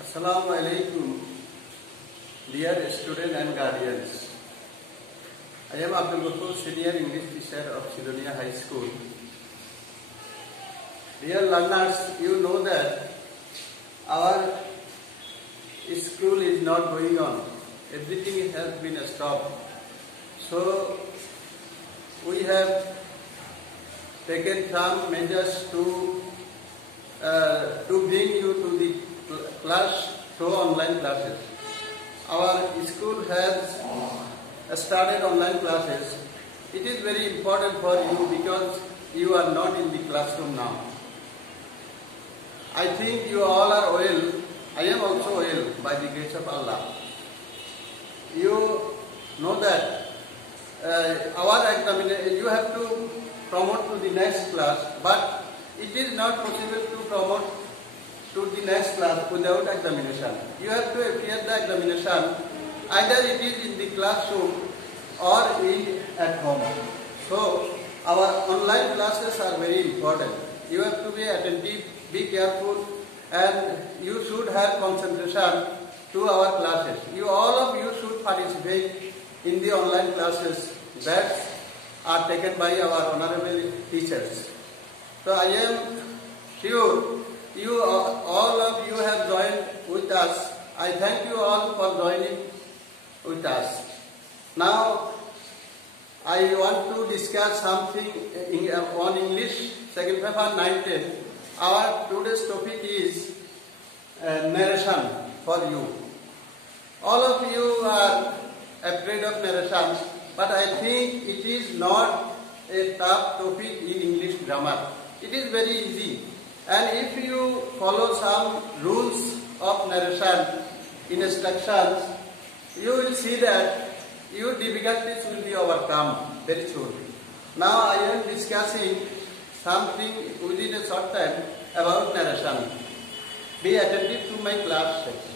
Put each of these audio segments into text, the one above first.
Assalamu alaikum, dear students and guardians. I am Abdul Ghaffur, senior English teacher of Sidonia High School. Dear learners, you know that our school is not going on. Everything has been stopped. So we have taken some measures to bring you to the class through online classes. Our school has started online classes. It is very important for you because you are not in the classroom now. I think you all are well. I am also well by the grace of Allah. You know that our examination, you have to promote to the next class, but it is not possible to promote to the next class without examination. You have to appear the examination, either it is in the classroom or at home. So our online classes are very important. You have to be attentive, be careful, and you should have concentration to our classes. All of you should participate in the online classes that are taken by our honorable teachers. So I am sure all of you have joined with us. I thank you all for joining with us. Now I want to discuss something on English, second paper 910. Our today's topic is narration for you. All of you are afraid of narration, but I think it is not a tough topic in English grammar. It is very easy. And if you follow some rules of narration, instructions, you will see that your difficulties will be overcome very soon. Now I am discussing something within a short time about narration. Be attentive to my class section.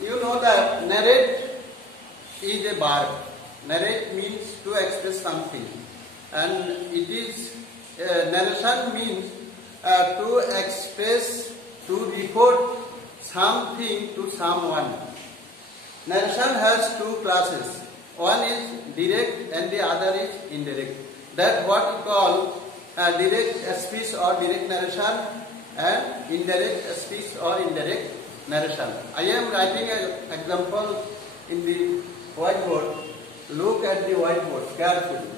You know that narrate is a verb. Narrate means to express something, and it is narration means to express, to report something to someone. Narration has two classes. One is direct and the other is indirect. That's what we call direct speech or direct narration and indirect speech or indirect narration. I am writing an example in the whiteboard. Look at the whiteboard carefully.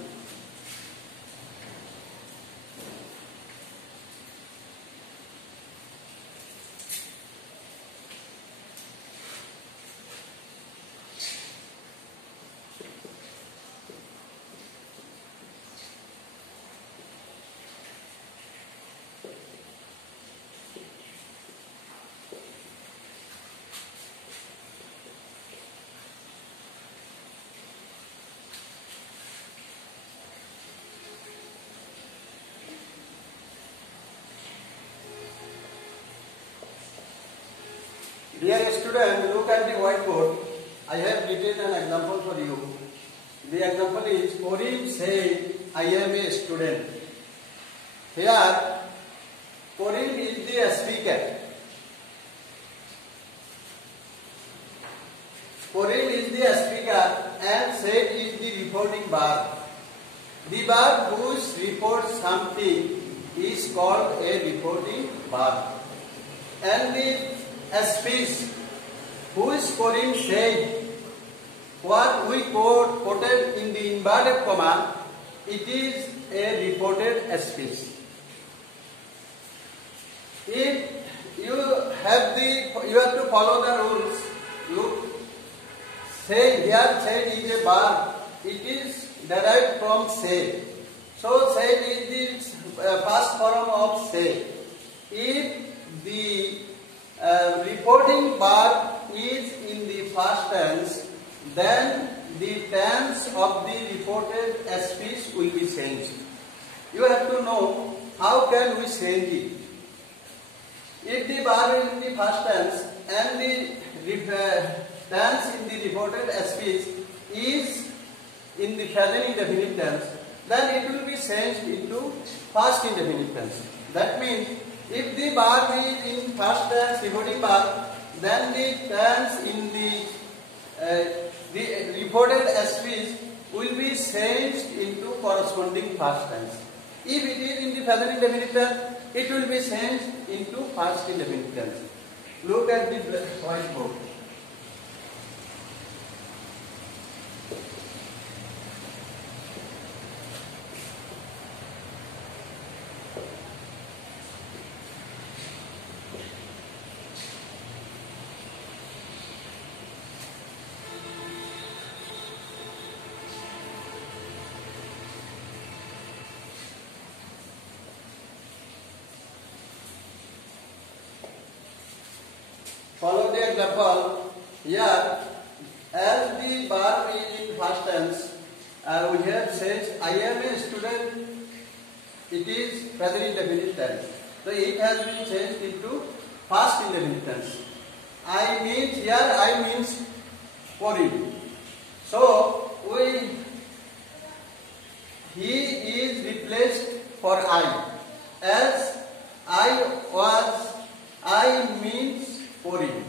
Dear student, look at the whiteboard. I have written an example for you. The example is, Karim said, I am a student. Here, Karim is the speaker. Karim is the speaker and said is the reporting verb. The verb which reports something is called a reporting verb. And the speech which Karim said, what we quoted in the inverted comma, it is a reported speech. If you have to follow the rules. Look, say here said is a verb. It is derived from say. So said is the past form of say. If the reporting verb is in the past tense, then the tense of the reported speech will be changed. You have to know how can we change it. If the verb is in the past tense and the tense in the reported speech is in the present indefinite tense, then it will be changed into past indefinite tense. That means If the bar is in first tense reporting bar, then the tense in the reported speech will be changed into corresponding past tense. If it is in the present indefinite tense, it will be changed into past indefinite tense. Look at the whiteboard. Follow the example. Here, as the verb is in past tense, we have said, I am a student. It is present indefinite tense. So it has been changed into past indefinite tense. I means here, I means Korean. So he is replaced for I. As I was, I means Korean.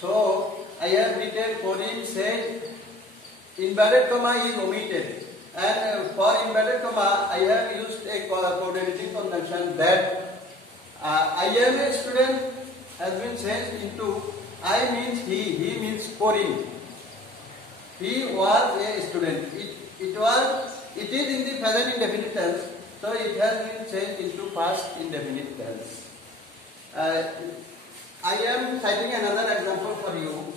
So I have written Korean said inverted comma is omitted, and for inverted comma I have used a coordinating conjunction that I am a student has been changed into I means he means Korean. He was a student. It is in the present indefinite tense, so it has been changed into past indefinite tense. I am citing another example for you.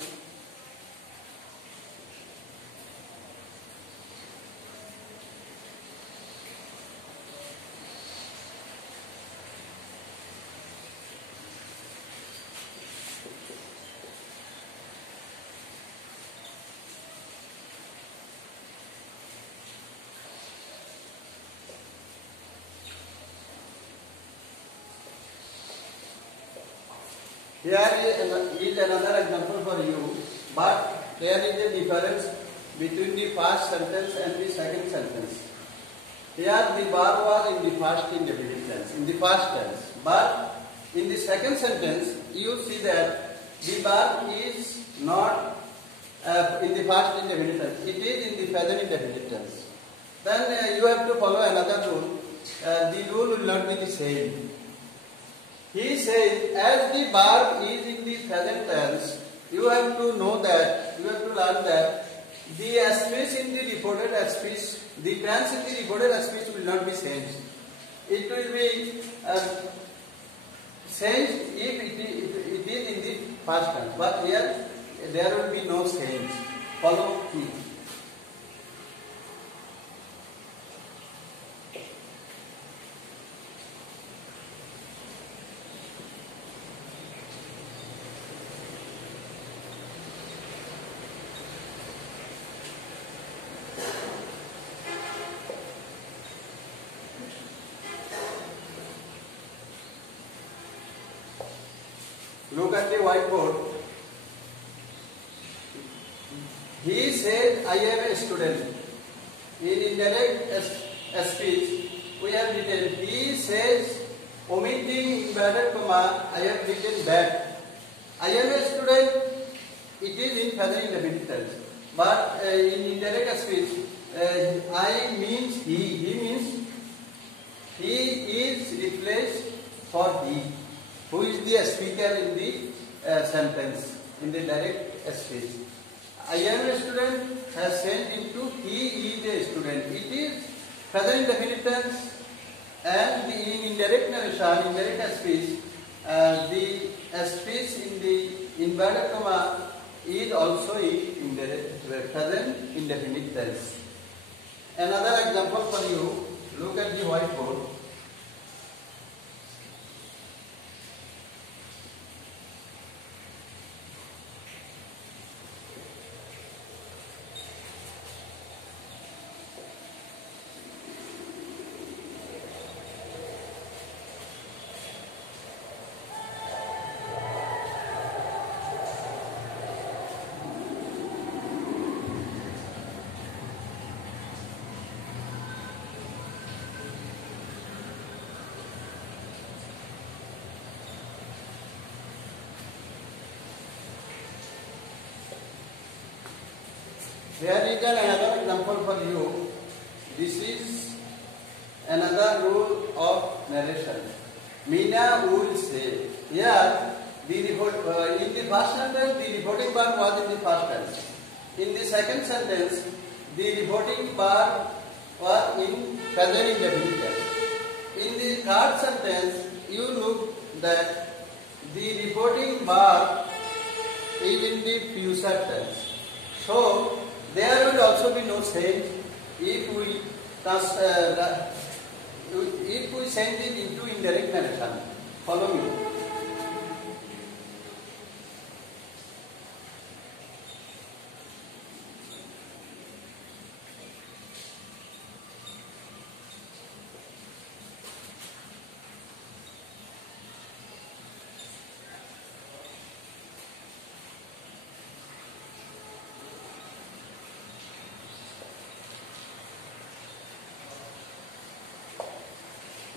Here is another example for you, but there is a difference between the first sentence and the second sentence. Here the verb was in the first indefinite tense, in the first tense, but in the second sentence you see that the verb is not in the first indefinite tense, it is in the present indefinite tense. Then you have to follow another rule. The rule will not be the same. He says, as the verb is in the present tense, you have to know that, you have to learn that the speech in the reported speech, the tense in the reported speech will not be changed. It will be changed if it is in the past tense, but here there will be no change. Follow me. Look at the whiteboard. He said, I am a student. In indirect speech, we have written, he says, omitting inverted comma, I have written that. I am a student, it is in present indefinite tense. But in indirect speech, I means he means he is replaced for he. Who is the speaker in the sentence, in the direct speech. I am a student has changed into he is a student. It is present indefinite tense, and in indirect narration, indirect speech, the speech in the inverted comma is also in present indefinite tense. Another example for you, look at the whiteboard. Here is another example for you. This is another rule of narration. Meena will say. Here, in the first sentence, the reporting part was in the first tense. In the second sentence, the reporting part was in present indefinite tense. In the third sentence, you look that the reporting bar is in the future tense. So, there will also be no change if we change it into indirect narration. Follow me.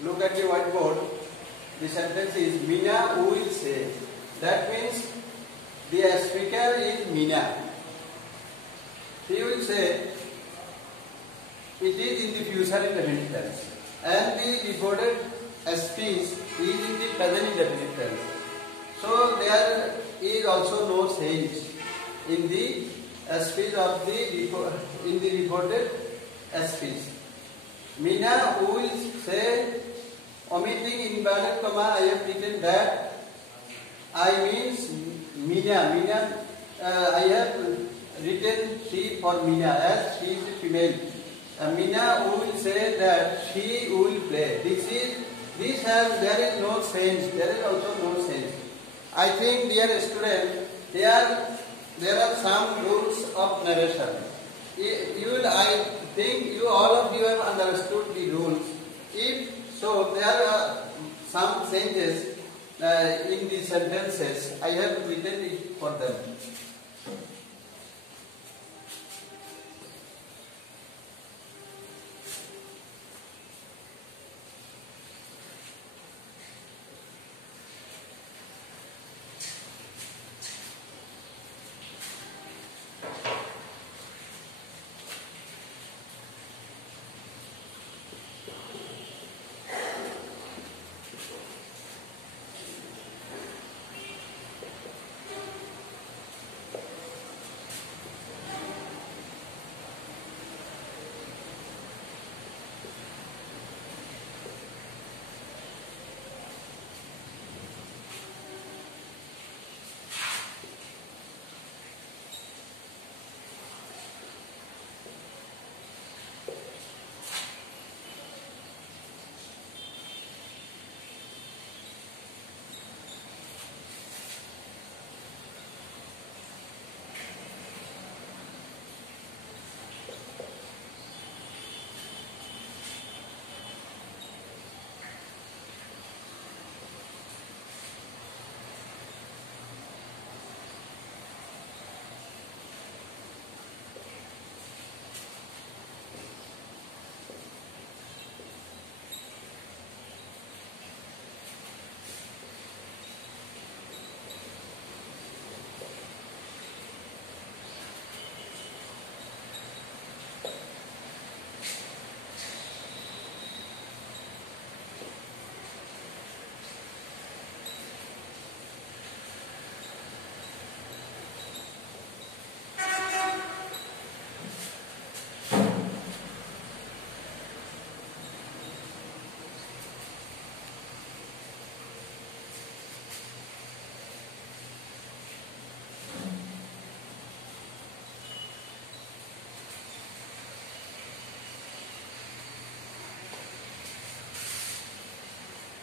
Look at the whiteboard. The sentence is Meena will say. That means the speaker is Meena. He will say it is in the future indefinite tense, and the reported speech is in the present indefinite tense. So there is also no change in the speech of the reported speech. Meena will say. Omitting invalid comma, I have written that I means Meena. I have written she for Meena as she is a female. Meena will say that she will play. There is no change. There is also no change. I think, dear student, there are some rules of narration. I think you all of you have understood the rules. So there are some changes in the sentences. I have written it for them.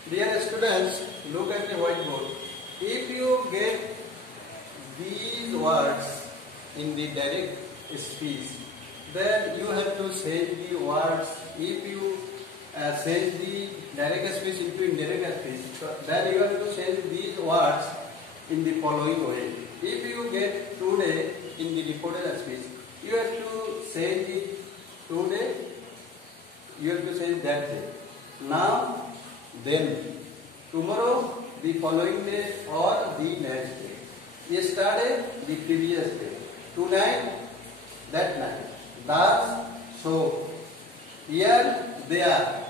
Dear students, look at the whiteboard. If you get these words in the direct speech, then you have to change the words. If you change the direct speech into indirect speech, then you have to change these words in the following way. If you get today in the reported speech, you have to change it today, you have to change that day. Now, then, tomorrow, the following day, or the next day. Yesterday, the previous day. Tonight, that night. Thus, so, here they are.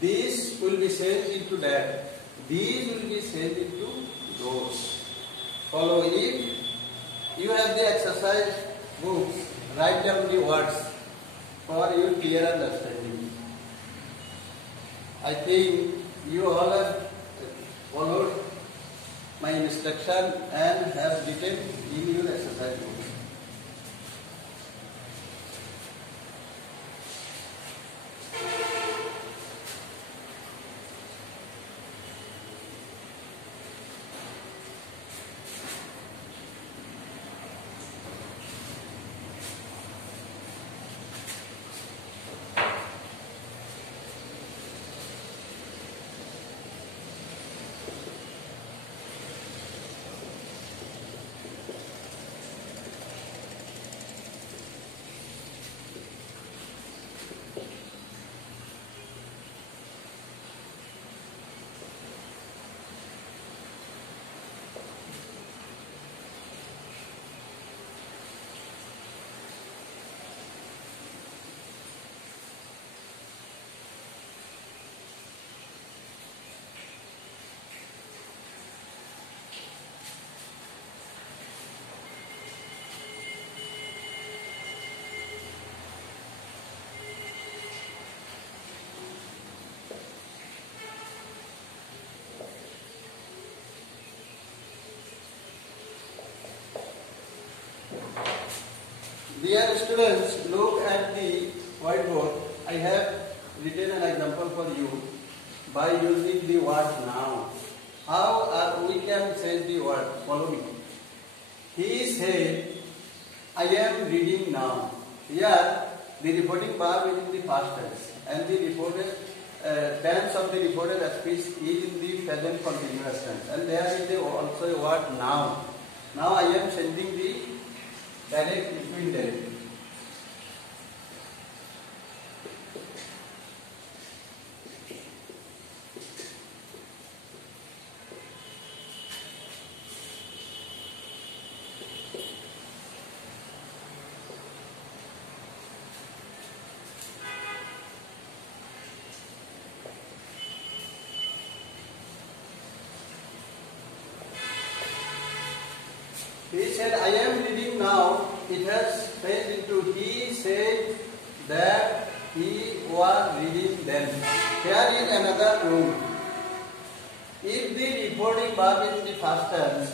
These will be changed into that. These will be changed into those. Follow it. You have the exercise books. Write down the words for your clear understanding. I think you all have followed my instruction and have written in your exercise books. Dear students, look at the whiteboard. I have written an example for you by using the word now. How we can change the word? Follow me. He said, I am reading now. Here, the reporting verb is in the past tense and the reported tense of the reported speech is in the present continuous tense. And there is also a word now. Now I am changing the direct into indirect. He said, I am reading now. It has changed into he said that he was reading then. Here is another rule. If the reporting verb is in the past tense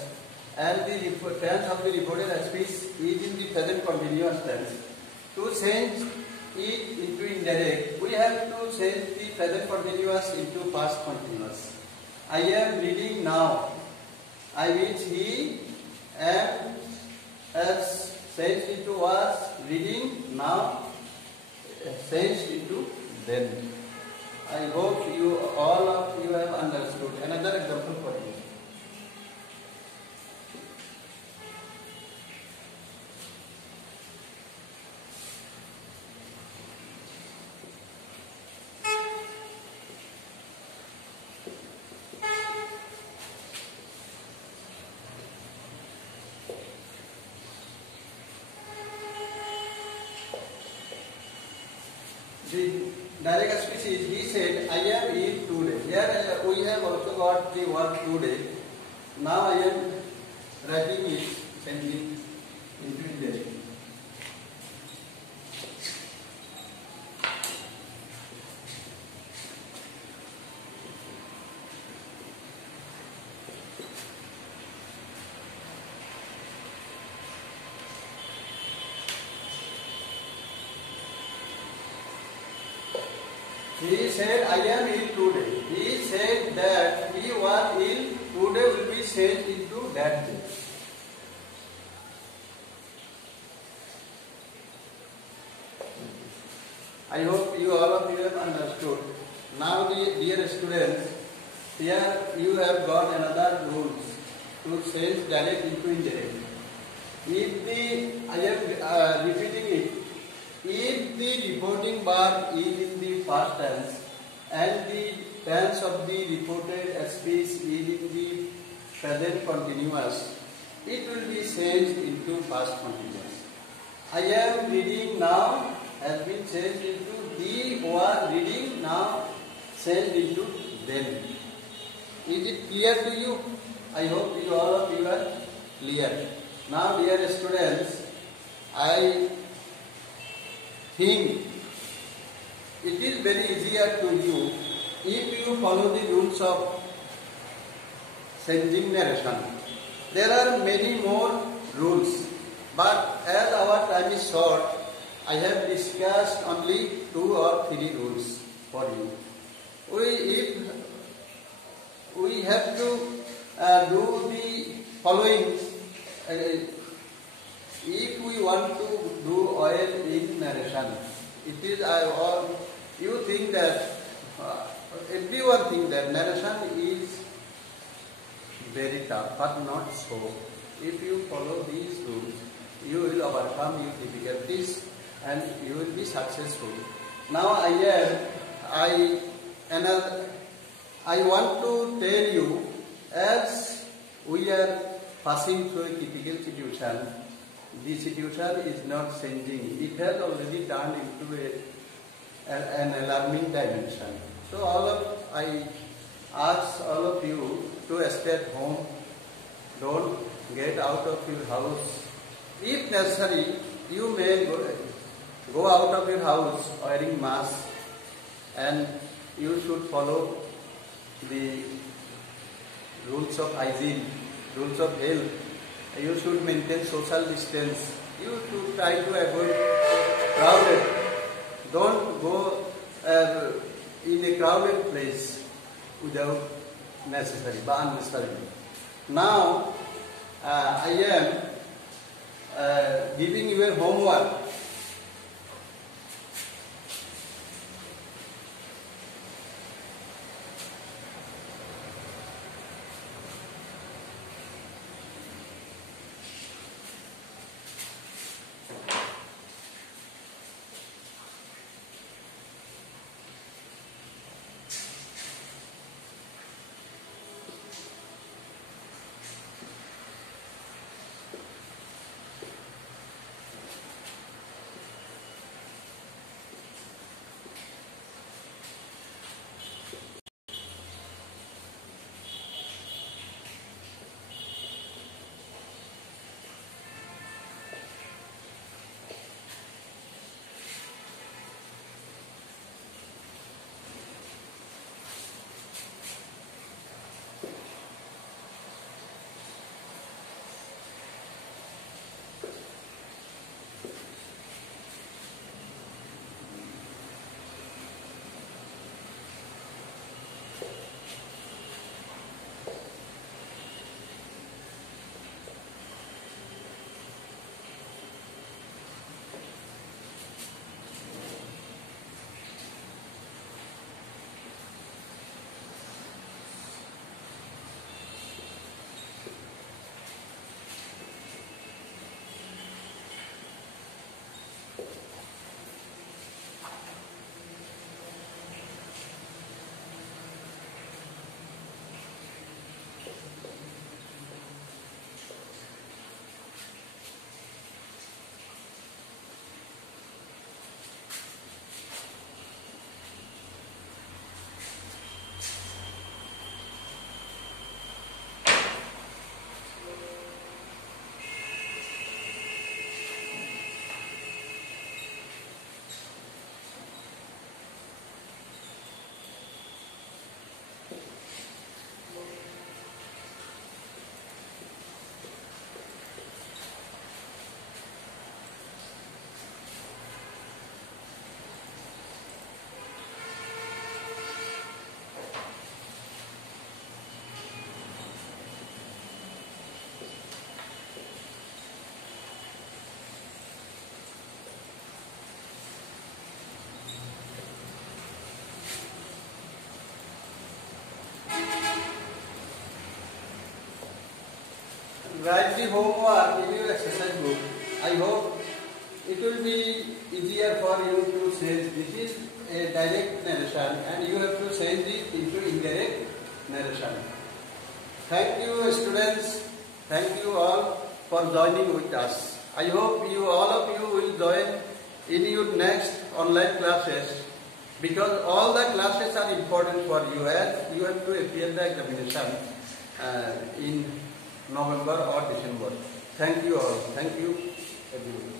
and the tense of the reported speech is in the present continuous tense, to change it into indirect, we have to change the present continuous into past continuous. I am reading now. I means he and has changed into was reading now changed into then. I hope you all of you have understood. Another example for you. The direct speech is, he said, I am ill today. Here we have also got the word today. Now I am writing it, changing into indirect. He said, I am ill today. He said that he was ill today will be changed into that day. I hope you all of you have understood. Now, dear students, here you have got another rules to change direct into indirect. If the, I am repeating it, if the reporting verb is in the past tense and the tense of the reported speech is in the present continuous, it will be changed into past continuous. I am reading now has been changed into he was reading now changed into then. Is it clear to you? I hope you all of you are clear. Now, dear students, I think it is very easier to you if you follow the rules of changing narration. There are many more rules, but as our time is short, I have discussed only 2 or 3 rules for you. We have to do the following. If we want to do oil in narration, it is you think that everyone thinks that narration is very tough, but not so. If you follow these rules, you will overcome your difficulties and you will be successful. Now I want to tell you, as we are passing through a typical situation, the situation is not changing. It has already turned into an alarming dimension. So I ask all of you to stay at home. Don't get out of your house. If necessary, you may go out of your house wearing mask, and you should follow the rules of hygiene, rules of health. You should maintain social distance. You should try to avoid crowded. Don't go in a crowded place without necessary, but unnecessary. Now, I am giving you a homework. write the homework in your exercise book. I hope it will be easier for you to change. This is a direct narration and you have to change it into indirect narration. Thank you students, thank you all for joining with us. I hope all of you will join in your next online classes, because all the classes are important for you as you have to appear the examination in November or December. Thank you all. Thank you everyone.